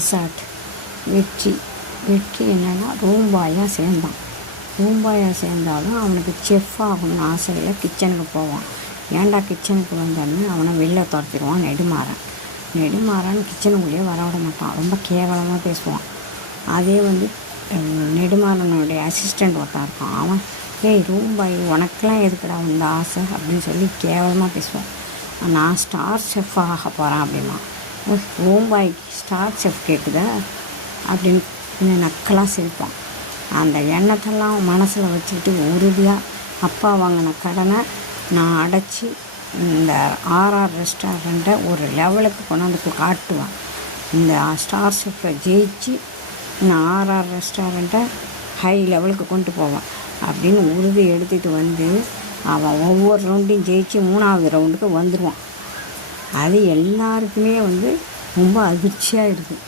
ஆசாட், வெற்றி. வெற்றி என்னென்னா ரூம் பாயாக சேர்ந்தான். ரூம் பாயாக சேர்ந்தாலும் அவனுக்கு செஃப் ஆகணும்னு ஆசையில் கிச்சனுக்கு போவான். ஏன்டா கிச்சனுக்கு வந்தோடனே அவனை வெளில துரத்திடுவான் நெடுமாறன். நெடுமாறன் கிச்சனுக்குள்ளேயே வரவிட மாட்டான், ரொம்ப கேவலமாக பேசுவான். அதே நெடுமாறனுடைய அசிஸ்டண்ட் ஒருத்தன் இருக்கான். அவன் ஏய் ரூம் பாய் உனக்கெலாம் எதுக்குடா இந்த ஆசை அப்படின்னு சொல்லி கேவலமாக பேசுவான். நான் ஸ்டார் செஃப் ஆக போகிறேன் அப்படின்னா, ரூம் பாய்க்கு ஸ்டார் செஃப் கேட்குதா அப்படின்னு கொஞ்சம் நக்கலாக சிரிப்பான். அந்த எண்ணத்தெல்லாம் மனசில் வச்சுக்கிட்டு உறுதியாக அப்பா வாங்கின கடனை நான் அடைச்சி இந்த ஆர்ஆர் ரெஸ்டாரண்ட்டை ஒரு லெவலுக்கு கொண்டாந்து காட்டுவான். இந்த ஸ்டார் செஃப்பை ஜெயிச்சு நான் ஆர்ஆர் ரெஸ்டாரண்ட்டை ஹை லெவலுக்கு கொண்டு போவான் அப்படின்னு உறுதி எடுத்துகிட்டு வந்து அவன் ஒவ்வொரு ரவுண்டையும் ஜெயிச்சு 3வது ரவுண்டுக்கு வந்துடுவான். அது எல்லாருக்குமே ரொம்ப அதிர்ச்சியாக இருக்குது.